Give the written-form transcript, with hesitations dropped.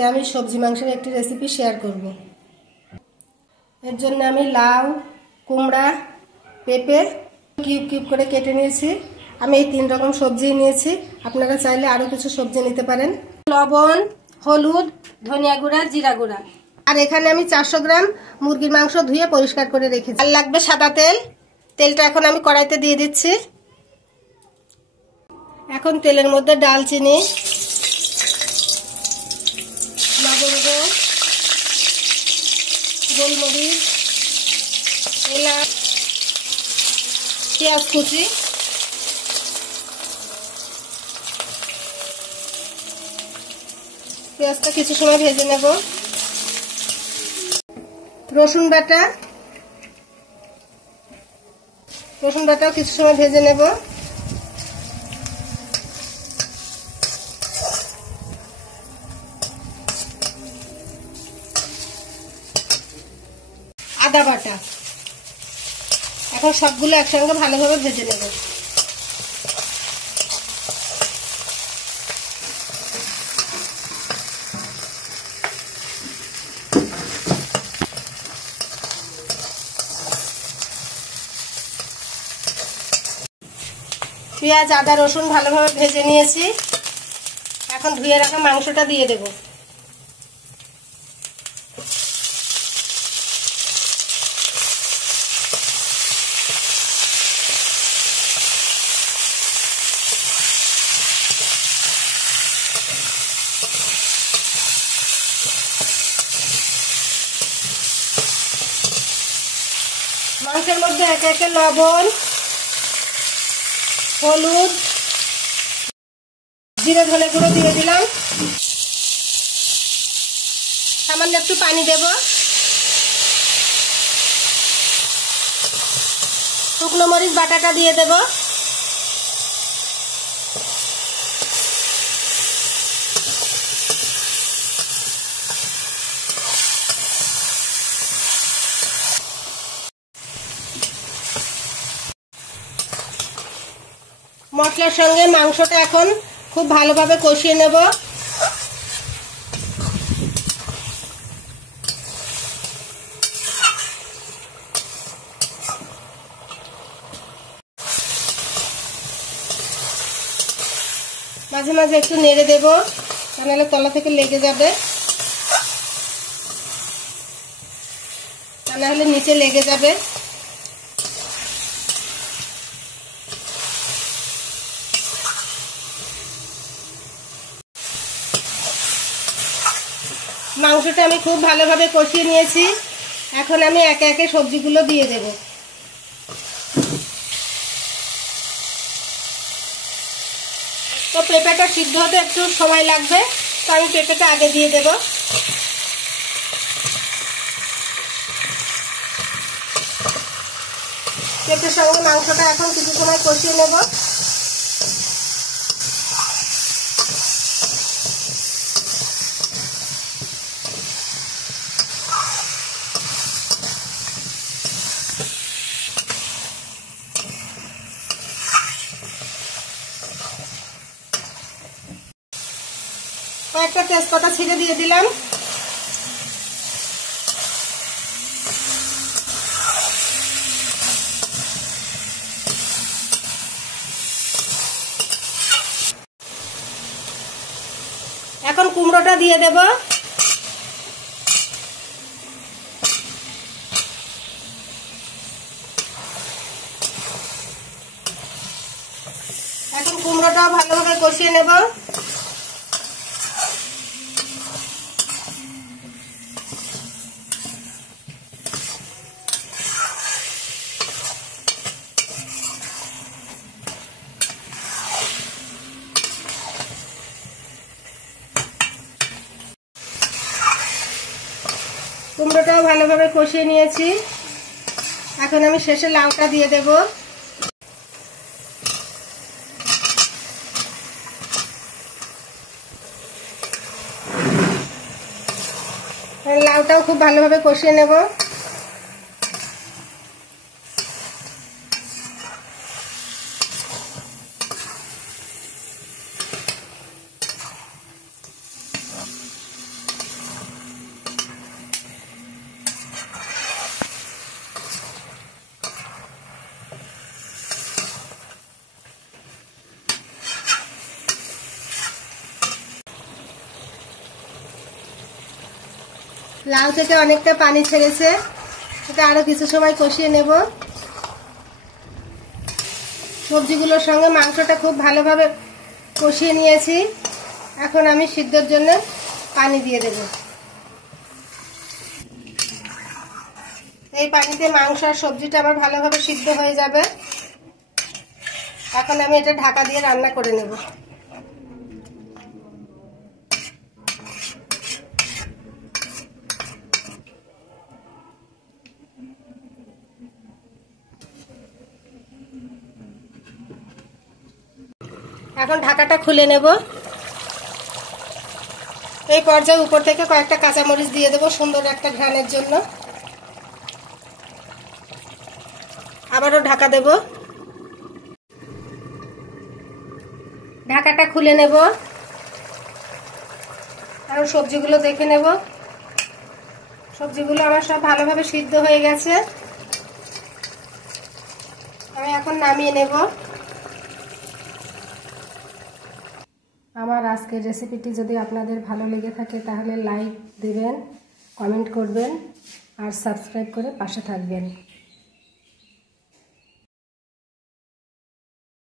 আজকে আমি সবজি মাংসের একটি রেসিপি শেয়ার করব। এর জন্য আমি লাউ, কুমড়া, পেঁপে কিউব কিউব করে কেটে নিয়েছি। আমি এই 3 রকম সবজি নিয়েছি, আপনারা চাইলে আরও কিছু সবজি নিতে পারেন। লবণ, হলুদ, ধনিয়া গুঁড়া, জিরা গুঁড়া। আর এখানে আমি 400 গ্রাম মুরগির মাংস ধুয়ে পরিষ্কার করে রেখেছি। আর লাগবে সাদা তেল। তেলটা এখন আমি কড়াইতে দিয়ে দিচ্ছি। এখন তেলের মধ্যে ডালচিনি, লবঙ্গ, গোলমরিচ, এলাচ, পেঁয়াজ কুচি, পেঁয়াজটা কিছু সময় ভেজে নেব। রসুন বাটাও কিছু সময় ভেজে নেব। আদা বাটা, এখন সবগুলো একসঙ্গে ভালোভাবে ভেজে নেব। পেঁয়াজ, আদা, রসুন ভালোভাবে ভেজে নিয়েছি। এখন ধুয়ে রাখা মাংসটা দিয়ে দেব। মাংসের মধ্যে একে একে লবণ, হলুদ, জিরে ধনে গুঁড়ো দিয়ে দিলাম। সামান্য একটু পানি দেব। শুকনো মরিচ বাটাটা দিয়ে দেব। মশলার সঙ্গে মাংসটা এখন খুব ভালোভাবে কষিয়ে নেব। মাঝে মাঝে একটু নেড়ে দেব, তা নাহলে তলা থেকে লেগে যাবে, তা নাহলে নিচে লেগে যাবে। মাংসটা আমি খুব ভালোভাবে কষিয়ে নিয়েছি। এখন আমি একে একে সবজিগুলো দিয়ে দেব। তো পেঁপেটা সিদ্ধ হতে একটু সময় লাগবে, তো আমি পেঁপেটা আগে দিয়ে দেব। পেঁপের সঙ্গে মাংসটা এখন কিছু সময় কষিয়ে নেব। কয়েকটা তেজপাতা ছিঁড়ে দিয়ে দিলাম। এখন কুমড়োটা দিয়ে দেব। এখন কুমড়োটাও ভালোভাবে কষিয়ে নেব। কুমড়োটাও ভালোভাবে কষিয়ে নিয়েছি। এখন আমি শেষে লাউটা দিয়ে দেব। লাউটাও খুব ভালোভাবে কষিয়ে নেব। লাউ থেকে অনেকটা পানি ছেড়েছে, এটা আরো কিছু সময় কষিয়ে নেব। সবজিগুলোর সঙ্গে মাংসটা খুব ভালোভাবে কষিয়ে নিয়েছি। এখন আমি সিদ্ধর জন্য পানি দিয়ে দেব। এই পানিতে মাংস আর সবজিটা আবার ভালোভাবে সিদ্ধ হয়ে যাবে। এখন আমি এটা ঢাকা দিয়ে রান্না করে নেব। এখন ঢাকাটা খুলে নেব। এই পর্যায়ে উপর থেকে কয়েকটা কাঁচামরিচ দিয়ে দেবো সুন্দর একটা ঘ্রাণের জন্য। আবারও ঢাকা দেব। ঢাকাটা খুলে নেব আর সবজিগুলো দেখে নেব। সবজিগুলো আমার সব ভালোভাবে সিদ্ধ হয়ে গেছে। আমি এখন নামিয়ে নেব। আমার আজকের রেসিপিটি যদি আপনাদের ভালো লেগে থাকে তাহলে লাইক দেবেন, কমেন্ট করবেন আর সাবস্ক্রাইব করে পাশে থাকবেন।